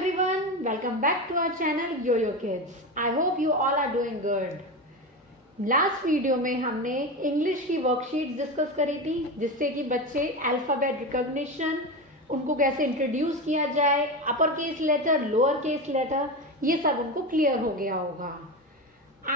everyone, welcome back to our channel Yo-Yo Kids. I hope you all are doing good. Last video में हमने English की worksheet discuss करी थी जिससे कि बच्चे अल्फाबेट रिकॉग्निशन, उनको कैसे इंट्रोड्यूस किया जाए, upper case letter, lower case letter, ये सब उनको क्लियर हो गया होगा।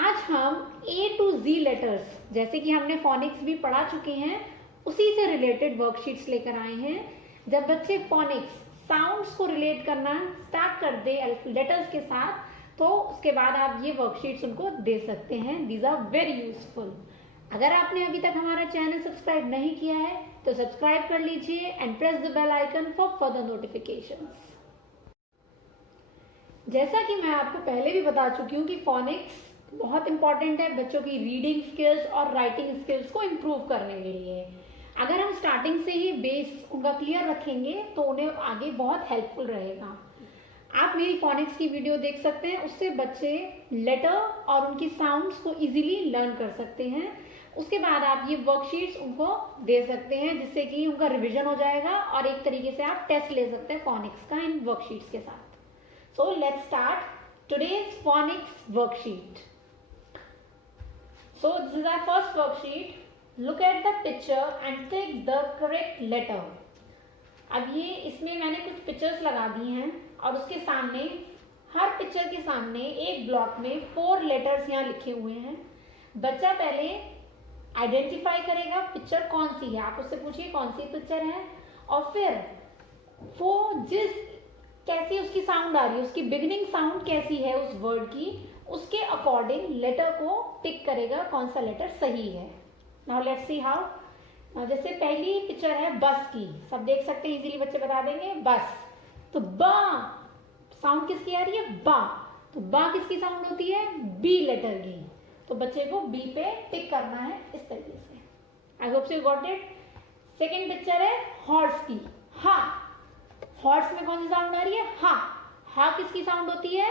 आज हम A to Z लेटर्स, जैसे कि हमने फोनिक्स भी पढ़ा चुके हैं, उसी से रिलेटेड वर्कशीट्स लेकर आए हैं। जब बच्चे फोनिक्स साउंड्स को रिलेट करना स्टार्ट कर दे लेटर्स के साथ, तो उसके बाद आप ये वर्कशीट्स उनको दे सकते हैं। These are very useful. अगर आपने अभी तक हमारा चैनल सब्सक्राइब नहीं किया है तो सब्सक्राइब कर लीजिए and press the bell icon for further notifications. जैसा कि मैं आपको पहले भी बता चुकी हूँ कि फोनिक्स बहुत इंपॉर्टेंट है बच्चों की रीडिंग स्किल्स और राइटिंग स्किल्स को इम्प्रूव करने के लिए। अगर हम स्टार्टिंग से ही बेस उनका क्लियर रखेंगे तो उन्हें आगे बहुत हेल्पफुल रहेगा। आप मेरी फोनिक्स की वीडियो देख सकते हैं, उससे बच्चे लेटर और उनकी साउंड्स को इजीली लर्न कर सकते हैं। उसके बाद आप ये वर्कशीट्स उनको दे सकते हैं जिससे कि उनका रिवीजन हो जाएगा और एक तरीके से आप टेस्ट ले सकते हैं फोनिक्स का इन वर्कशीट्स के साथ। So let's start today's phoenix worksheet. So this is our first worksheet. Look at the picture and take the correct letter. अब ये इसमें मैंने कुछ पिक्चर्स लगा दी हैं और उसके सामने, हर पिक्चर के सामने एक ब्लॉक में 4 लेटर्स यहाँ लिखे हुए हैं। बच्चा पहले आइडेंटिफाई करेगा पिक्चर कौन सी है, आप उससे पूछिए कौन सी पिक्चर है, और फिर वो कैसी उसकी साउंड आ रही है, उसकी बिगिनिंग साउंड कैसी है उस वर्ड की, उसके अकॉर्डिंग लेटर को टिक करेगा कौन सा लेटर सही है। Now let's see how. जैसे पहली पिक्चर है बस की, सब देख सकते हैं, इजीली बच्चे बता देंगे बस। तो बा साउंड किसकी आ रही है, बा। तो बा किसकी साउंड होती है, बी लेटर की। तो बच्चे को बी पे टिक करना है इस तरीके से। I hope so you got it. Second picture है हॉर्स की, हा। हॉर्स में कौन सी साउंड आ रही है, हा। हा किसकी साउंड होती है,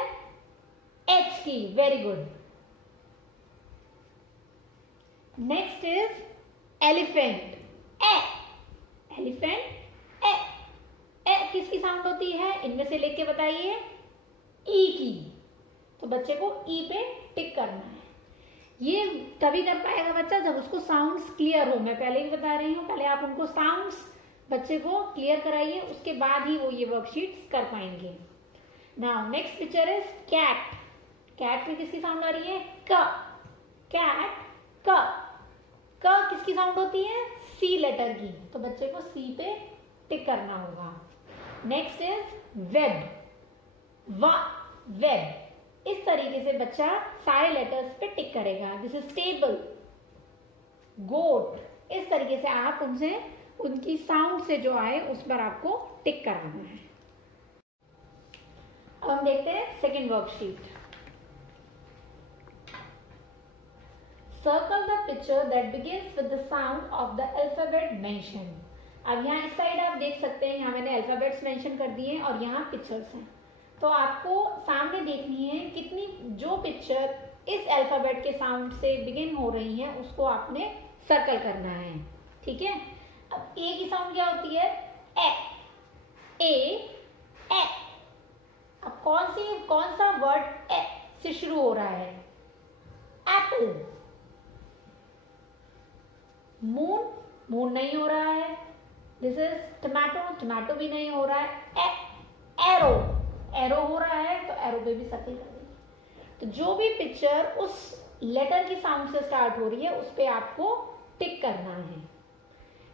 एच की। Very good. Next is elephant, ए। एलिफेंट, ए। ए किसकी साउंड होती है, इनमें से लेके बताइए, ई की। तो बच्चे को ई पे टिक करना है। ये तभी कर पाएगा बच्चा जब उसको साउंड्स क्लियर हो। मैं पहले भी बता रही हूँ, पहले आप उनको साउंड्स बच्चे को क्लियर कराइए, उसके बाद ही वो ये वर्कशीट्स कर पाएंगे। Now next picture is cat. Cat में किसकी साउंड आ रही है, क। कैट, क। क किसकी साउंड होती है, सी लेटर की। तो बच्चे को सी पे टिक करना होगा। नेक्स्ट इज वेब, वा, वेब। इस तरीके से बच्चा सारे लेटर्स पे टिक करेगा। दिस इज टेबल, गोट। इस तरीके से आप उनसे उनकी साउंड से जो आए उस पर आपको टिक कराना है। अब हम देखते हैं second worksheet. Circle the picture that begins with the sound of the alphabet mentioned. अब यहाँ इस साइड आप देख सकते हैं, यहाँ मैंने अल्फाबेट्स मेंशन कर दिए हैं और यहाँ पिक्चर्स हैं। तो आपको सामने देखनी है कितनी जो पिक्चर इस अल्फाबेट के साउंड से बिगिन हो रही है उसको आपने सर्कल करना है। ठीक है। अब ए की साउंड क्या होती है, ए। ए। अब कौन सा वर्ड ए से शुरू हो रहा है, एप्पल। मून, मून नहीं हो रहा है। दिस इज टमाटो, टमाटो भी नहीं हो रहा है। एरो, एरो हो रहा है, तो एरो पे भी सर्कल कर देंगे। तो जो भी पिक्चर उस लेटर की साउंड से स्टार्ट हो रही है उस पे आपको टिक करना है।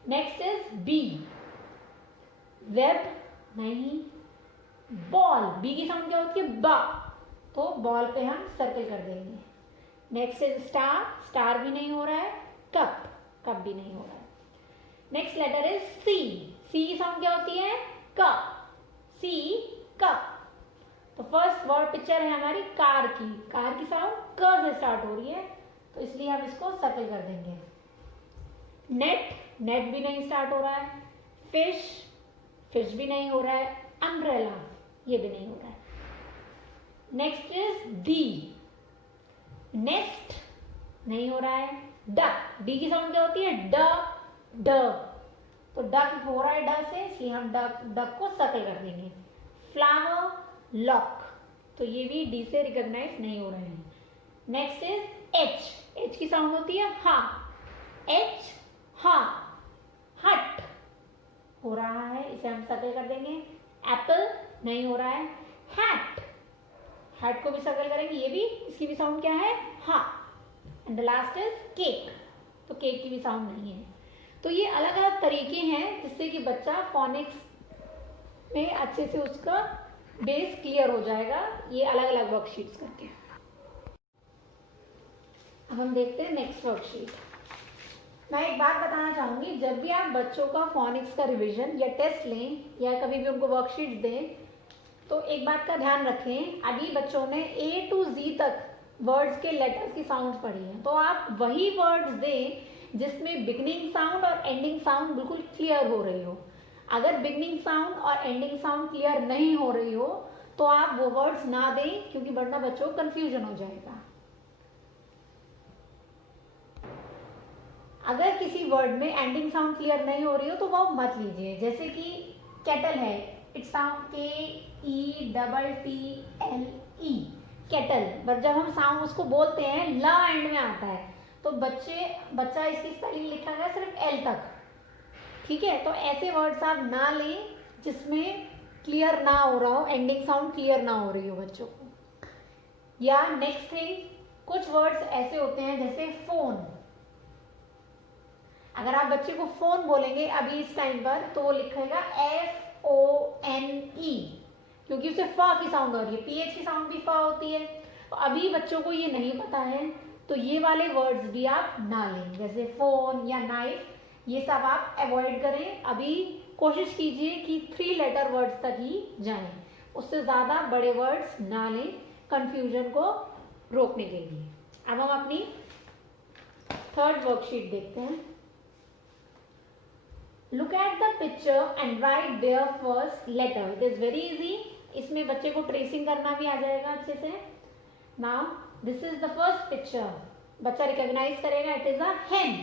नेक्स्ट इज बी, वेब नहीं। बॉल, बी की साउंड क्या होती है, बा। तो बॉल पे हम सर्कल कर देंगे। नेक्स्ट इज स्टार, स्टार भी नहीं हो रहा है। कप, कप भी नहीं हो रहा है। नेक्स्ट लेटर इज सी, सी की साउंड क्या होती है, क। सी, कप। तो फर्स्ट वर्ड पिक्चर है हमारी कार की, कार की साउंड क से स्टार्ट हो रही है, तो इसलिए हम इसको सर्कल कर देंगे। नेट, नेट भी नहीं स्टार्ट हो रहा है। फिश, फिश भी नहीं हो रहा है। अम्ब्रेला, ये भी नहीं हो रहा है। नेक्स्ट इज डी, नेस्ट नहीं हो रहा है। डक, डी की साउंड क्या होती है, ड, ड। तो डक हो रहा है ड से, इसलिए हम डक को सर्कल कर देंगे। फ्लावर, लॉक, तो ये भी डी से रिकॉग्नाइज नहीं हो रहे हैं। नेक्स्ट इज एच, एच की साउंड होती है हा, एच हा, हट हो रहा है, इसे हम सर्कल कर देंगे। एप्पल नहीं हो रहा है, हैट, हैट को भी सर्कल करेंगे, ये भी, इसकी भी साउंड क्या है हा। And the last is cake, तो केक की भी साउंड नहीं है। तो ये अलग अलग तरीके हैं जिससे कि बच्चा फोनिक्स में अच्छे से उसका बेस क्लियर हो जाएगा, ये अलग अलग वर्कशीट्स करके। अब हम देखते हैं नेक्स्ट वर्कशीट। मैं एक बात बताना चाहूंगी, जब भी आप बच्चों का फोनिक्स का रिवीजन या टेस्ट लें या कभी भी उनको वर्कशीट दें, तो एक बात का ध्यान रखें, अभी बच्चों ने ए टू जी तक वर्ड्स के लेटर्स की साउंड पढ़ी है, तो आप वही वर्ड्स दें जिसमें बिगनिंग साउंड और एंडिंग साउंड बिल्कुल क्लियर हो रही हो। अगर बिगनिंग साउंड और एंडिंग साउंड क्लियर नहीं हो रही हो तो आप वो वर्ड्स ना दें, क्योंकि वरना बच्चों को कंफ्यूजन हो जाएगा। अगर किसी वर्ड में एंडिंग साउंड क्लियर नहीं हो रही हो तो वो मत लीजिए। जैसे कि केटल है, it sound KETTLE, kettle, but जब हम साउंड उसको बोलते हैं ल एंड में आता है, तो बच्चा इसकी स्पेलिंग लिखा गया सिर्फ एल तक, ठीक है। तो ऐसे वर्ड्स आप ना लें जिसमें क्लियर ना हो रहा हो, एंडिंग साउंड क्लियर ना हो रही हो बच्चों को। या नेक्स्ट थिंग, कुछ वर्ड्स ऐसे होते हैं जैसे फोन, अगर आप बच्चे को फोन बोलेंगे अभी इस टाइम पर तो वो लिखेगा FONE, क्योंकि उसे फ की साउंड हो रही है, PH की साउंड भी फ होती है। तो अभी बच्चों को ये नहीं पता है, तो ये वाले वर्ड्स भी आप ना लें, जैसे फोन या नाइफ, ये सब आप अवॉइड करें। अभी कोशिश कीजिए कि 3 लेटर वर्ड्स तक ही जाएं, उससे ज़्यादा बड़े वर्ड्स ना लें, कंफ्यूजन को रोकने के लिए। अब हम अपनी थर्ड वर्कशीट देखते हैं। Look at the picture and write their first letter, it is very easy, इसमें बच्चे को ट्रेसिंग करना भी आ जाएगा अच्छे से। Now this is the first picture, बच्चा रिकॉग्नाइज करेगा, इट इज अ हेन।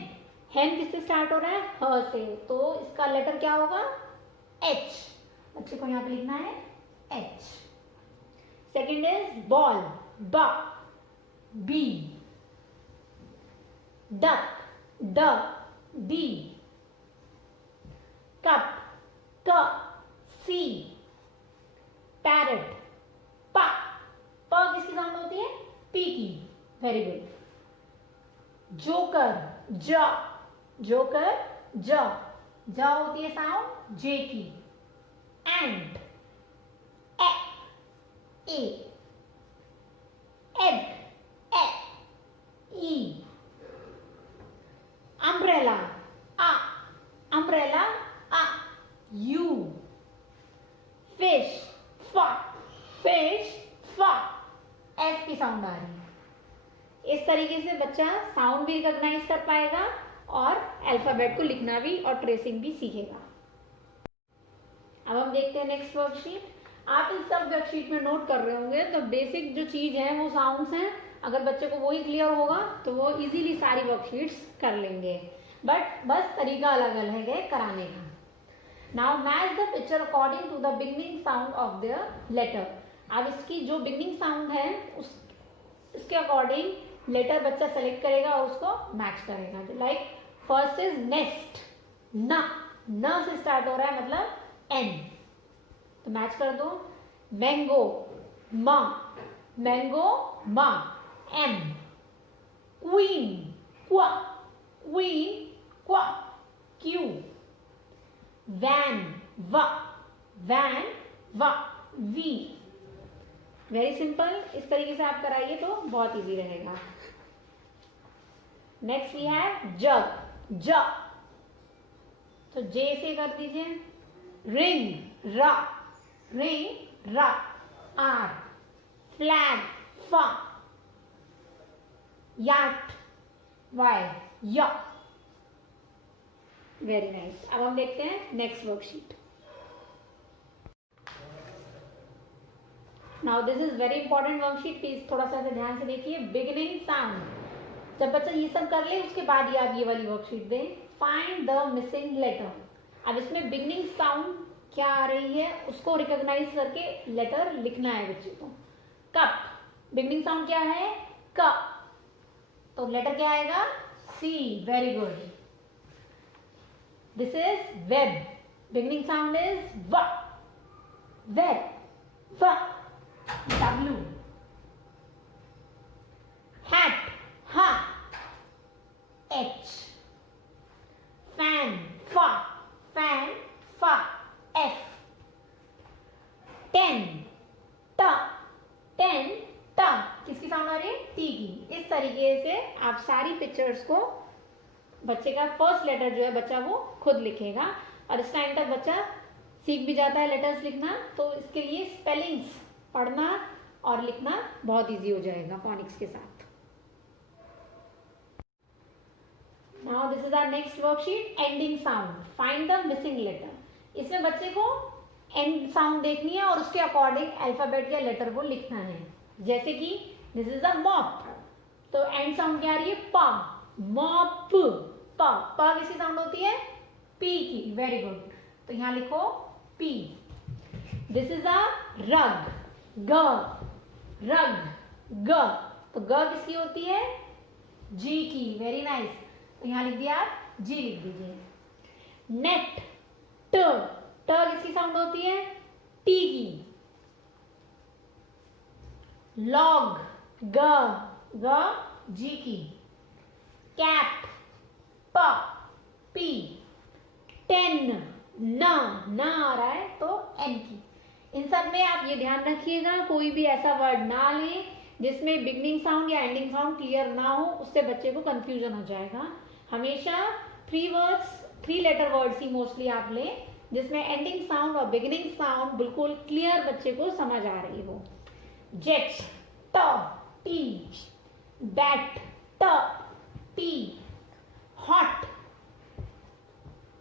हेन किससे स्टार्ट हो रहा है, ह से, तो इसका लेटर क्या होगा H, बच्चे को यहाँ पे लिखना है H। सेकेंड इज बॉल, ब, B, डक, ड, D, कप, क, C, पैरट, प, प किसकी साउंड होती है, P की, वेरी गुड। जोकर, ज, जोकर, ज, ज होती है साउंड J की। एंट, ए, एग, E, अम्ब्रेला, आ, अम्ब्रेला, आ, U, फिश, फ, फिश, फ, F की साउंड आ रही है। इस तरीके से बच्चा साउंड भी रिकॉग्नाइज कर पाएगा और अल्फाबेट को लिखना भी और ट्रेसिंग भी सीखेगा। अब हम देखते हैं नेक्स्ट वर्कशीट। आप इस सब वर्कशीट में नोट कर रहे होंगे, तो बेसिक जो चीज है वो साउंड्स हैं, अगर बच्चे को वही क्लियर होगा तो वो इजीली सारी वर्कशीट्स कर लेंगे, बट बस तरीका अलग अलग है कराने का। Now match the picture according to the beginning sound of the letter. अब इसकी जो बिगनिंग साउंड है उसके अकॉर्डिंग लेटर बच्चा सेलेक्ट करेगा और उसको मैच करेगा। लाइक फर्स्ट इज नेस्ट, न से स्टार्ट हो रहा है, मतलब N, तो मैच कर दो। मैंगो, म, मैंगो, म, M, क्वीन, क्वा, क्वीन, क्वा, Q, वैन, व, वैन, व, V। वेरी सिंपल, इस तरीके से आप कराइए तो बहुत इजी रहेगा। नेक्स्ट वी हैव जग, ज, तो J से कर दीजिए। रिंग, र, रिंग, र, R, फ्लैग, फ, याट, Y, य। Very nice. अब हम देखते हैं next worksheet. Now this is very important worksheet, please थोड़ा सा ध्यान से देखिए। बिगिनिंग साउंड, जब बच्चा ये सब कर ले उसके बाद ही आप ये वाली वर्कशीट दें। Find the missing letter. अब इसमें बिगिनिंग साउंड क्या आ रही है उसको रिकॉग्नाइज करके लेटर लिखना है बच्चे को। कप, बिगनिंग साउंड क्या है? क, तो लेटर क्या आएगा? C. Very good. This is web, beginning sound is व, वेब, व। W, hat, ha, H, fan, fa, fan, fa, F, 10, ta, 10, ta, किसकी साउंड आ रही है? टी की। इस तरीके से आप सारी पिक्चर्स को, बच्चे का फर्स्ट लेटर जो है बच्चा वो खुद लिखेगा, और इस टाइम तक बच्चा सीख भी जाता है लेटर्स लिखना, तो इसके लिए स्पेलिंग्स पढ़ना और लिखना बहुत इजी हो जाएगा फोनिक्स के साथ। Now this is our next worksheet, ending sound, find the missing letter. इसमें बच्चे को एंड साउंड देखनी है और उसके अकॉर्डिंग अल्फाबेट या लेटर को लिखना है। जैसे कि दिस इज अ मॉप, तो एंड साउंड क्या आ रही है? पा, मॉप, पा। पा किसकी साउंड होती है? पी की। वेरी गुड, तो यहां लिखो पी। दिस इज अ रग, ग, रग, ग, तो ग किसकी होती है? जी की। वेरी नाइस, तो यहां लिख दिया आप, जी लिख दीजिए। नेट, ट, ट किसकी साउंड होती है? टी की। लॉग, ग, ग, जी की। कैप, प, पी। 10, न, न आ रहा है तो एन की। इन सब में आप ये ध्यान रखिएगा कोई भी ऐसा वर्ड ना लें जिसमें बिगनिंग साउंड या एंडिंग साउंड क्लियर ना हो, उससे बच्चे को कंफ्यूजन हो जाएगा। हमेशा 3 लेटर वर्ड्स ही मोस्टली आप लें जिसमें एंडिंग साउंड और बिगिनिंग साउंड बिल्कुल क्लियर बच्चे को समझ आ रही हो। जेट, ट, टी। बैट, ट, टी। हॉट,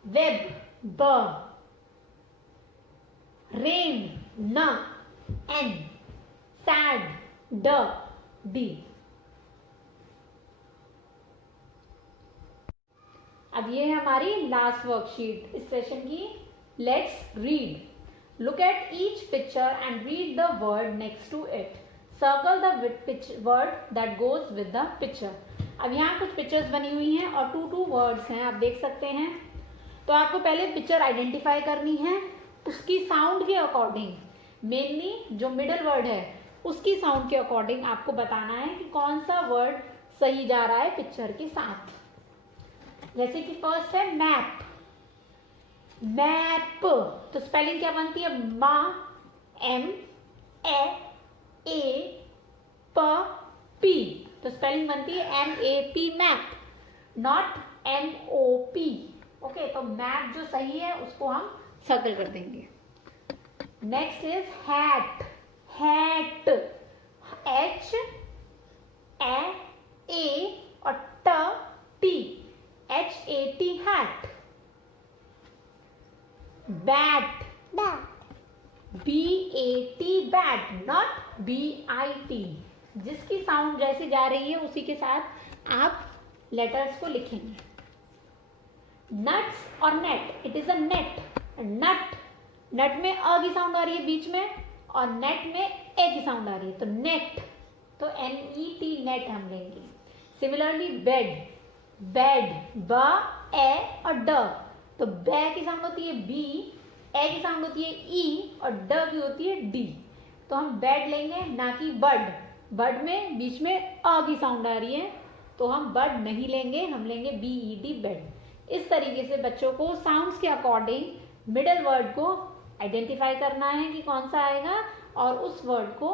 वेब, ब। रेन, न, एन। सैड, ड, डी। अब ये है हमारी लास्ट वर्कशीट इस सेशन की। Let's read. Look at each picture and read the word next to it. Circle the word that goes with the picture. अब यहाँ कुछ पिक्चर्स बनी हुई हैं और 2 वर्ड्स हैं, आप देख सकते हैं। तो आपको पहले पिक्चर आइडेंटिफाई करनी है, उसकी साउंड के अकॉर्डिंग, मेनली जो मिडल वर्ड है उसकी साउंड के अकॉर्डिंग आपको बताना है कि कौन सा वर्ड सही जा रहा है पिक्चर के साथ। जैसे कि फर्स्ट है मैप, मैप, तो स्पेलिंग क्या बनती है? मा, एम, ए, प, पी, तो स्पेलिंग बनती है MAP, map, not MOP। Okay, तो मैप जो सही है उसको हम सर्कल कर देंगे। Next is hat, hat, H, A और T, HAT, hat. Bat, BAT, bat, not BIT। जिसकी साउंड जैसे जा रही है उसी के साथ आप लेटर्स को लिखेंगे। नट्स और net, it is a net. Nut, nut में अ की साउंड आ रही है बीच में और नेट में ए की साउंड आ रही है, तो नेट, तो NET, नेट हम लेंगे। सिमिलरली बेड, बेड, ब, ए और ड, तो बे की साउंड होती है बी, ए की साउंड होती है ई और ड की होती है डी, तो हम बेड लेंगे ना कि बड। बड में बीच में अ की साउंड आ रही है तो हम बड नहीं लेंगे, हम लेंगे BED, बेड। इस तरीके से बच्चों को साउंड्स के अकॉर्डिंग मिडल वर्ड को आइडेंटिफाई करना है कि कौन सा आएगा और उस वर्ड को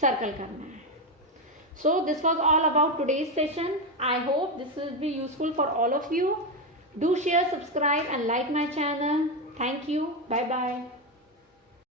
सर्कल करना है। So this was all about today's session. I hope this will be useful for all of you. Do share, subscribe and like my channel. Thank you. Bye bye.